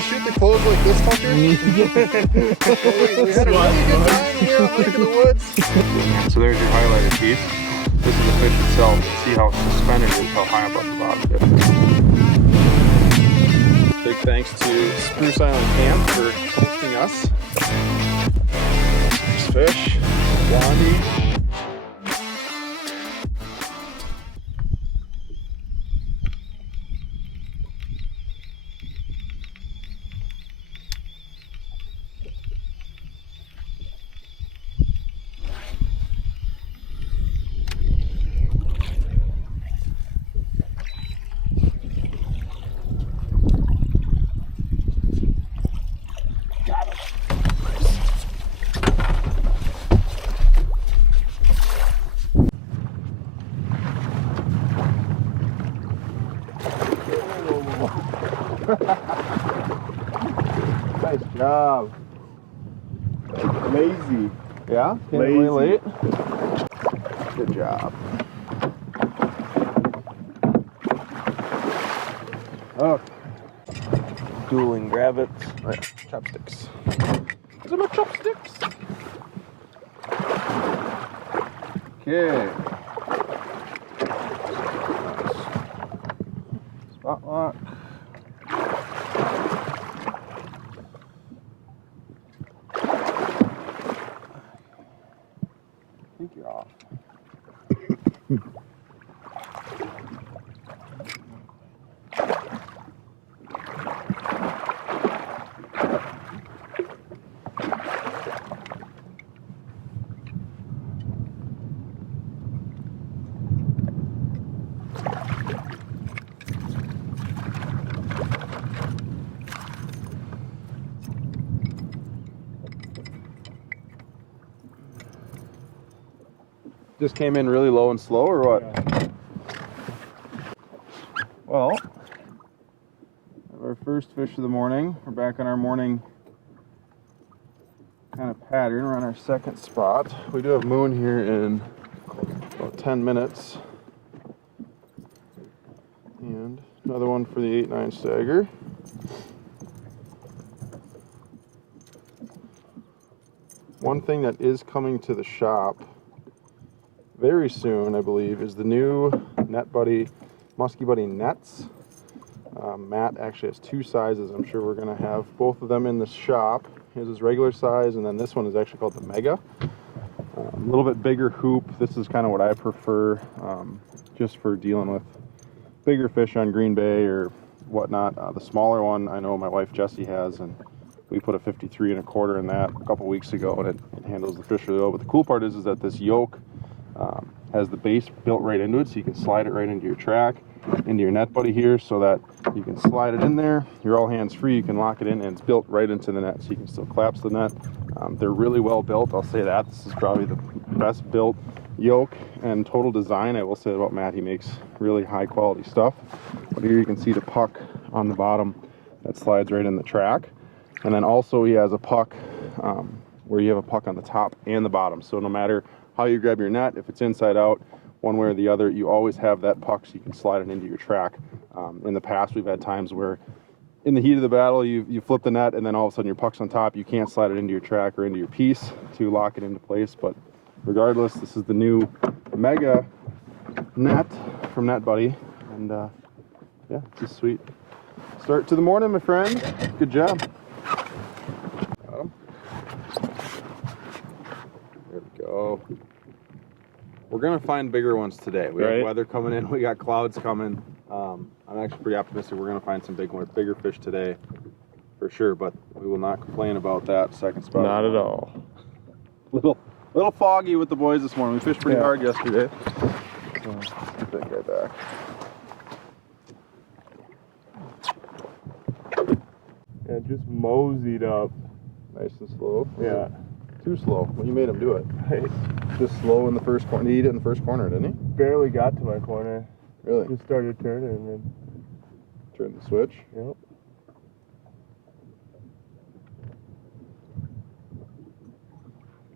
we shoot the clothes like this, Tucker? we had a really good time when we were out Lake of the Woods. So there's your highlighted piece. This is the fish itself. See how suspended it is, how high above the bottom it is. Big thanks to Spruce Island Camp for hosting us. Nice fish, blondie. Nice job. Lazy. Yeah? Came Lazy. away late. Good job. Oh. Dueling rabbits. Oh, yeah. Chopsticks. Is it my chopsticks? Okay. Spot lock. I think you're off. Just came in really low and slow, or what? Yeah. Well, our first fish of the morning. We're back on our morning kind of pattern. We're on our second spot. We do have moon here in about 10 minutes. And another one for the 8-9 stagger. One thing that is coming to the shop very soon, I believe, is the new Net Buddy, Musky Buddy nets. Matt actually has two sizes. I'm sure we're going to have both of them in the shop. His is regular size, and then this one is actually called the Mega. A little bit bigger hoop. This is kind of what I prefer, just for dealing with bigger fish on Green Bay or whatnot. The smaller one, I know my wife Jessie has, and we put a 53 1/4 in that a couple weeks ago, and it handles the fish really well. But the cool part is that this yoke has the base built right into it, so you can slide it right into your track, into your Net Buddy here, so that you can slide it in there. You're all hands free. You can lock it in, and it's built right into the net, so you can still collapse the net. They're really well built. I'll say that. This is probably the best built yoke and total design. I will say about Matt, he makes really high quality stuff. But here you can see the puck on the bottom that slides right in the track, and then also he has a puck where you have a puck on the top and the bottom, so no matter how you grab your net, if it's inside out, one way or the other, you always have that puck so you can slide it into your track. In the past, we've had times where in the heat of the battle, you flip the net and then all of a sudden your puck's on top. You can't slide it into your track or into your piece to lock it into place. But regardless, this is the new Mega net from Net Buddy. And yeah, it's a sweet start to the morning, my friend. Good job. Got him. There we go. We're gonna find bigger ones today. We have weather coming in. We got clouds coming. I'm actually pretty optimistic we're gonna find some bigger fish today, for sure. But we will not complain about that second spot. Not at all. Little foggy with the boys this morning. We fished pretty hard yesterday. So let's get that guy back. Yeah, just moseyed up. Nice and slow. Yeah. Too slow. Well, you made him do it. Right. Just slow in the first corner. He ate it in the first corner, didn't he? Barely got to my corner. Really? Just started turning and then. Turn the switch. Yep.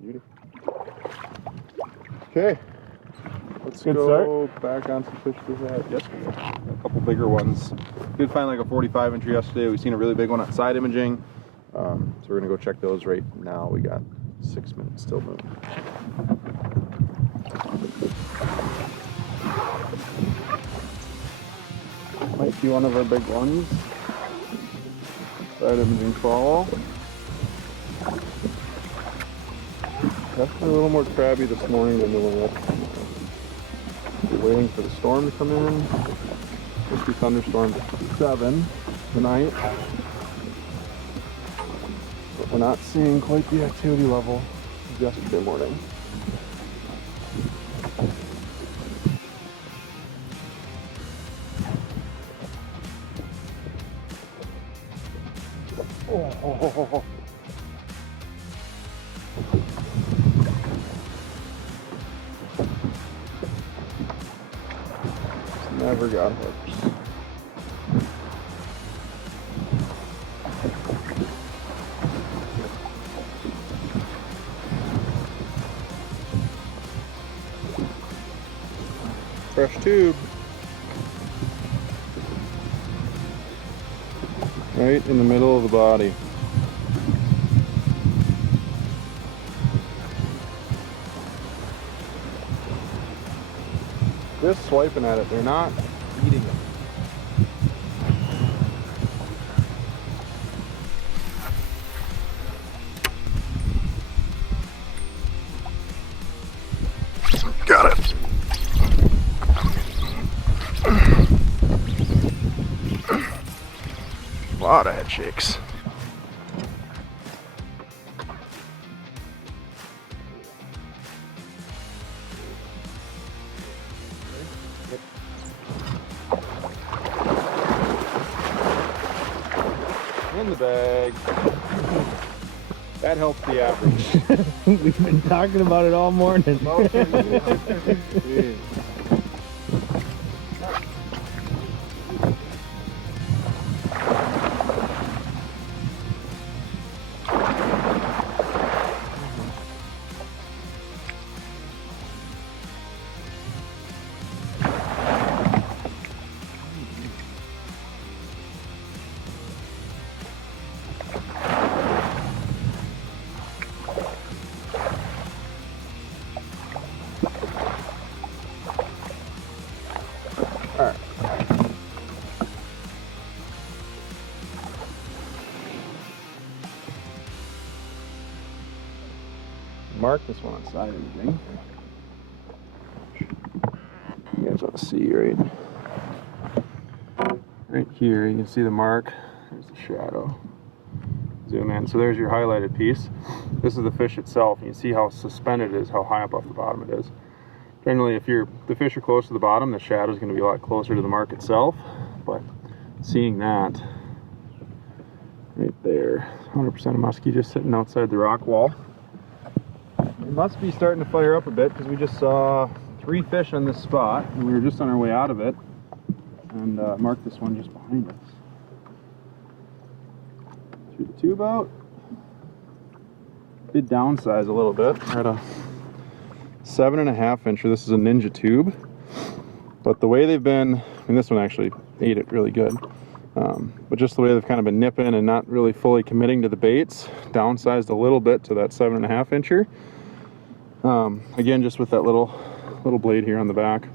Beauty. Okay. Let's Good go back on some fish we had yesterday. A couple bigger ones. Did find like a 45 incher yesterday. We've seen a really big one on side imaging. So we're gonna go check those right now. We got 6 minutes till noon. Might be one of our big ones. Side imaging fall. Definitely a little more crabby this morning than we were yesterday. We're waiting for the storm to come in. Supposed to be thunderstorms at 7 tonight. But we're not seeing quite the activity level of yesterday morning. Oh. Never got hooks. Fresh tube. Right in the middle of the body. Just swiping at it, they're not eating it. Got it. A lot of head shakes. In the bag. That helps the average. We've been talking about it all morning. Alright. Mark this one on side imaging. You guys want to see right here, you can see the mark. There's the shadow. Zoom in. So there's your highlighted piece. This is the fish itself. You can see how suspended it is, how high up off the bottom it is. Generally, if the fish are close to the bottom, the shadow is going to be a lot closer to the mark itself. But seeing that right there, 100% of musky just sitting outside the rock wall. It must be starting to fire up a bit because we just saw 3 fish on this spot, and we were just on our way out of it, and marked this one just behind us. Threw the tube out. Did downsize a little bit. We're at a 7.5 incher. This is a Ninja tube, but the way they've been, and this one actually ate it really good, but just the way they've kind of been nipping and not really fully committing to the baits, downsized a little bit to that 7.5 incher. Again, just with that little blade here on the back,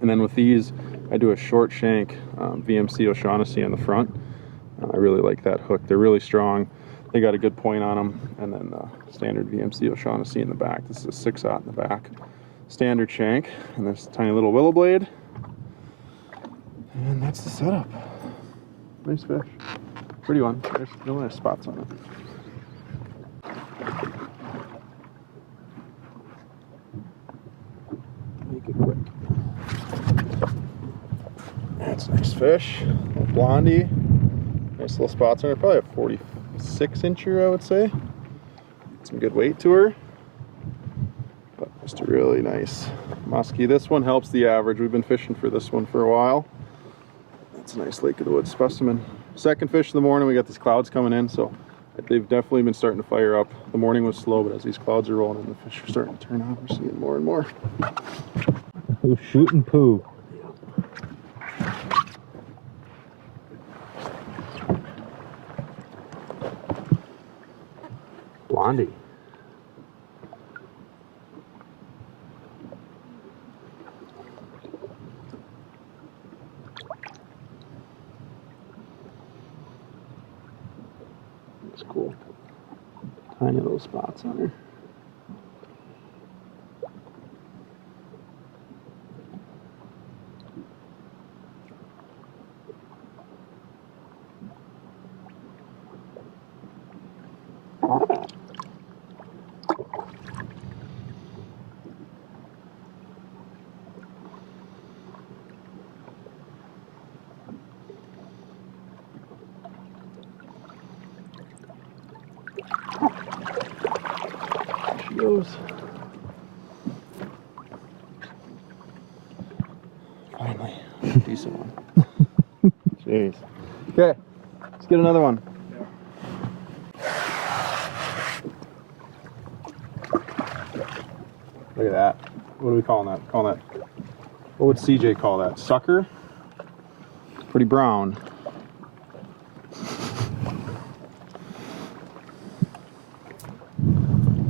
and then with these I do a short shank VMC O'Shaughnessy on the front. I really like that hook. They're really strong. They got a good point on them, and then standard VMC O'Shaughnessy in the back. This is a 6/0 in the back. Standard shank, and this tiny little willow blade. And that's the setup. Nice fish. Pretty one. There's no nice spots on it. Make it quick. That's a nice fish. A little blondie. Nice little spots on her. Probably a 46 incher, I would say. Some good weight to her. But just a really nice musky. This one helps the average. We've been fishing for this one for a while. That's a nice Lake of the Woods specimen. Second fish of the morning. We got these clouds coming in, so they've definitely been starting to fire up. The morning was slow, but as these clouds are rolling in, the fish are starting to turn on. We're seeing more and more. Who's shooting poo? Blondie. That's cool. Tiny little spots on her. She goes. Finally, a decent one. Jeez. Okay, let's get another one. Look at that. What are we calling that? What would CJ call that? Sucker? Pretty brown.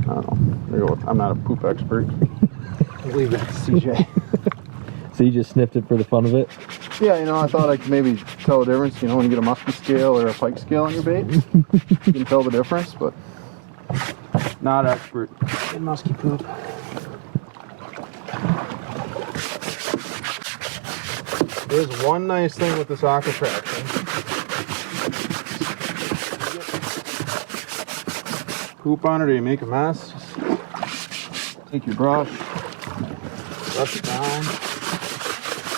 I don't know. There you go. I'm not a poop expert. I'll leave that to CJ. So you just sniffed it for the fun of it? Yeah, you know, I thought I could maybe tell the difference. You know, when you get a musky scale or a pike scale on your bait, you can tell the difference, but not expert in musky poop. There's one nice thing with this aqua traction. Poop on it or you make a mess, just take your brush, brush it down.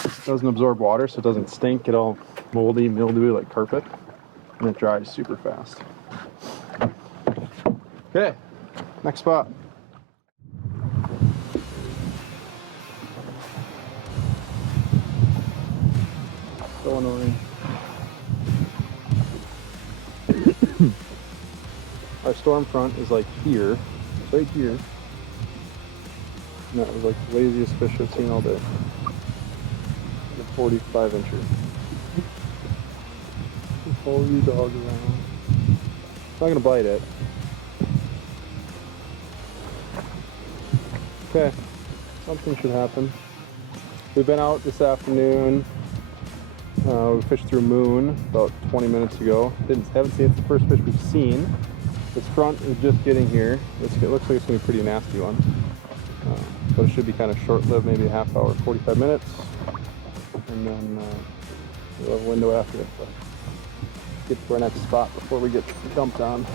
It doesn't absorb water, so it doesn't stink, get all moldy, mildewy like carpet, and it dries super fast. Okay, next spot. So annoying. Our storm front is like here. It's right here. And that was like the laziest fish I've seen all day. The 45 incher. Follow you dog around. It's not gonna bite it. Okay, something should happen. We've been out this afternoon. We fished through Moon about 20 minutes ago. Haven't seen it's the first fish we've seen. This front is just getting here. It looks like it's gonna be a pretty nasty one. But it should be kind of short-lived, maybe a half hour, 45 minutes. And then we'll have a window after it. But get to our next spot before we get dumped on.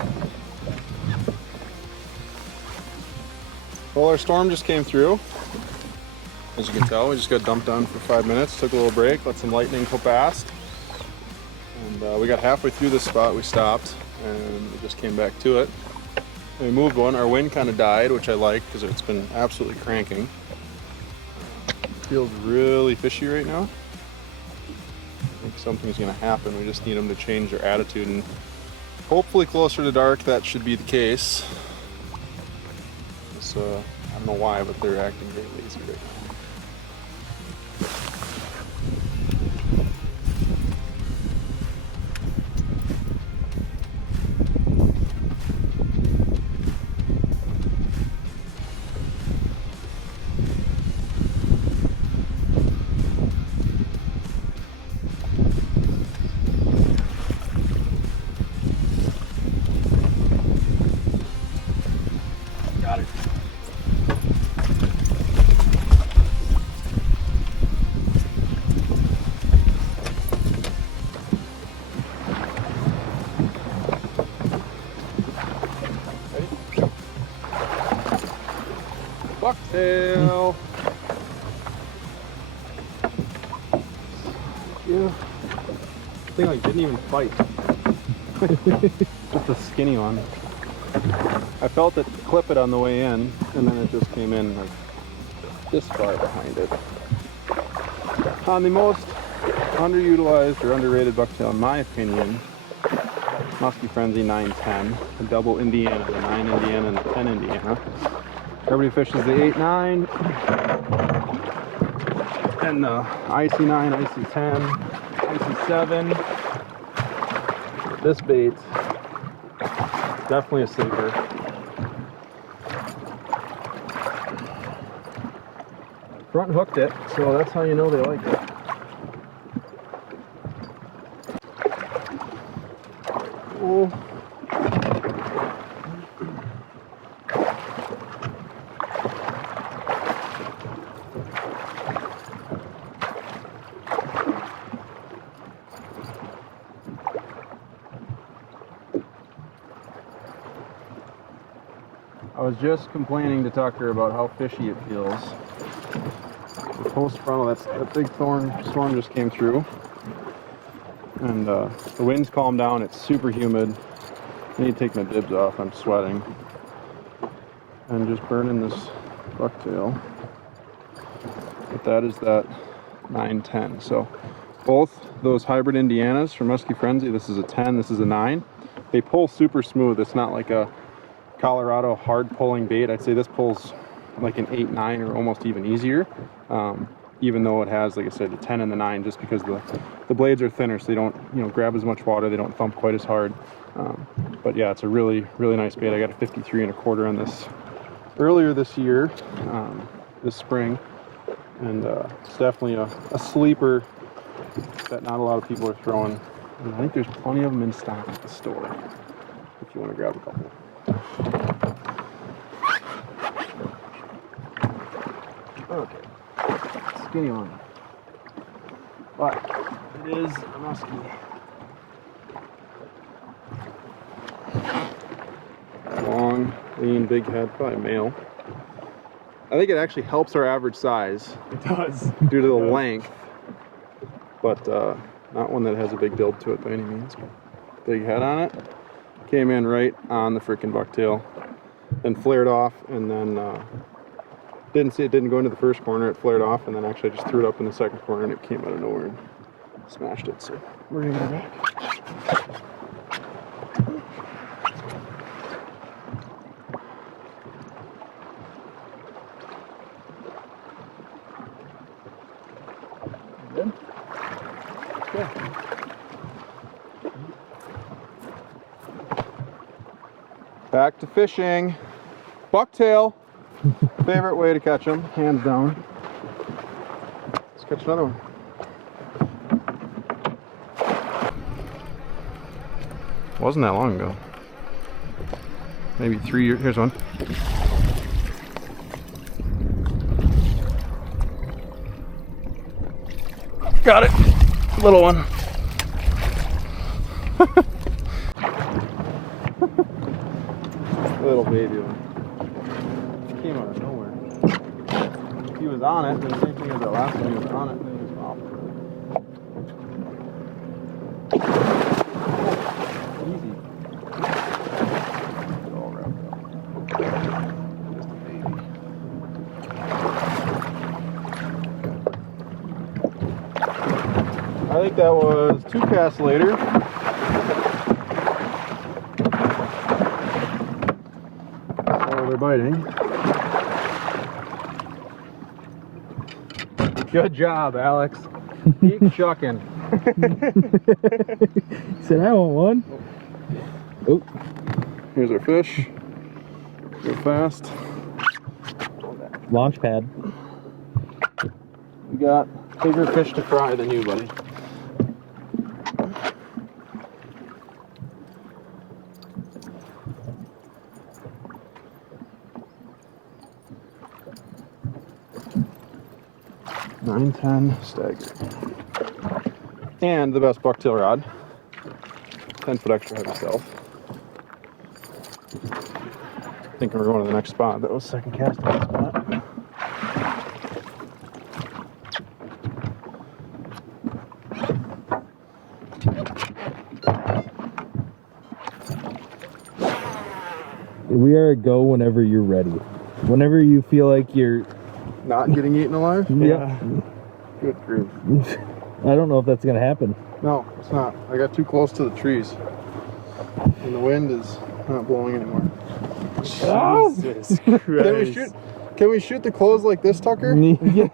Well, our storm just came through. As you can tell, we just got dumped on for 5 minutes, took a little break, let some lightning go past. And we got halfway through this spot, we stopped, and we just came back to it. We moved one, our wind kind of died, which I like because it's been absolutely cranking. Feels really fishy right now. I think something's gonna happen, we just need them to change their attitude, and hopefully closer to dark that should be the case. I don't know why, but they're acting very lazy right now. Got it. Bucktail. Yeah. Thing like didn't even fight. Just a skinny one. I felt it clip it on the way in, and then it just came in like this far behind it. On the most underutilized or underrated bucktail, in my opinion, Musky Frenzy 9-10, a double Indiana, the 9 Indiana and the 10 Indiana. Everybody fishes the 8-9. And IC9, IC10, IC7. This bait, definitely a sleeper. Front hooked it, so that's how you know they like it. Oh. I was just complaining to Tucker about how fishy it feels. The post frontal, that big thorn storm just came through, and the wind's calmed down. It's super humid. I need to take my bibs off. I'm sweating, and just burning this bucktail. But that is that 9-10. So both those hybrid Indianas from Musky Frenzy. This is a 10. This is a 9. They pull super smooth. It's not like a Colorado hard pulling bait. I'd say this pulls like an 8-9 or almost even easier, even though it has, like I said, the 10 and the 9, just because the blades are thinner, so they don't, you know, grab as much water, they don't thump quite as hard. But yeah, it's a really nice bait. I got a 53.25 on this earlier this year, this spring, and it's definitely a sleeper that not a lot of people are throwing. And I think there's plenty of them in stock at the store if you want to grab a couple. Okay, skinny one, but it is a musky. Long, lean, big head, probably male. I think it actually helps our average size. It does. Due to the length, but not one that has a big build to it by any means. Big head on it. Came in right on the frickin' bucktail, then flared off, and then didn't see it, didn't go into the first corner. It flared off, and then actually I just threw it up in the second corner, and it came out of nowhere and smashed it. So we're gonna go back. Good. Okay. Back to fishing. Bucktail. Favorite way to catch them, hands down. Let's catch another one. Wasn't that long ago. Maybe 3 years. Here's one. Got it. Little one. Little baby one. Came out of nowhere. He was on it, and the same thing as that last one. He was on it, and then he was off. Easy. Get all wrapped up. Just a baby. I think that was 2 casts later. They're biting. Good job, Alex. Keep shucking. Said I want one. Oh, Here's our fish. Go fast. launch pad. We got bigger fish to fry than you, buddy. $9.10 stagger. And the best bucktail rod. 10-foot extra heavy self. I think we're going to the next spot. That was second cast on the spot. We are a go whenever you're ready. Whenever you feel like you're Not getting eaten alive? Yeah. Good grief. I don't know if that's gonna happen. No, it's not. I got too close to the trees. And the wind is not blowing anymore. Jesus Christ. Then we should. Can we shoot the clothes like this, Tucker? Yes.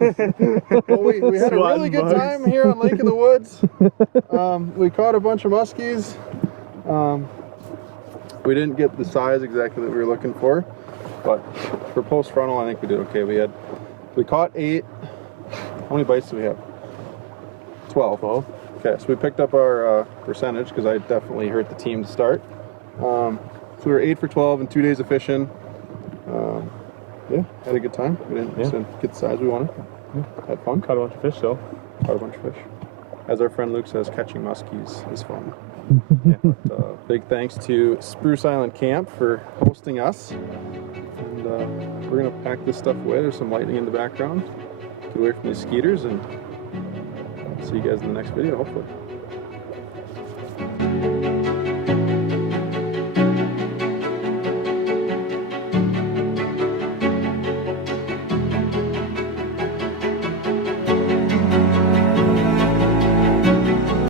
Well, we had a really Swatting good bugs. time here on Lake in the Woods. We caught a bunch of muskies. We didn't get the size exactly that we were looking for, but for post frontal, I think we did okay. We caught 8. How many bites do we have? 12. 12. Okay, so we picked up our percentage because I definitely hurt the team to start. So we were 8 for 12 in 2 days of fishing. Yeah, had a good time. We didn't get the size we wanted. Had fun. Caught a bunch of fish though. Caught a bunch of fish. As our friend Luke says, catching muskies is fun. Yeah. But, big thanks to Spruce Island Camp for hosting us. And we're going to pack this stuff away. There's some lightning in the background. Get away from these skeeters, and see you guys in the next video, hopefully.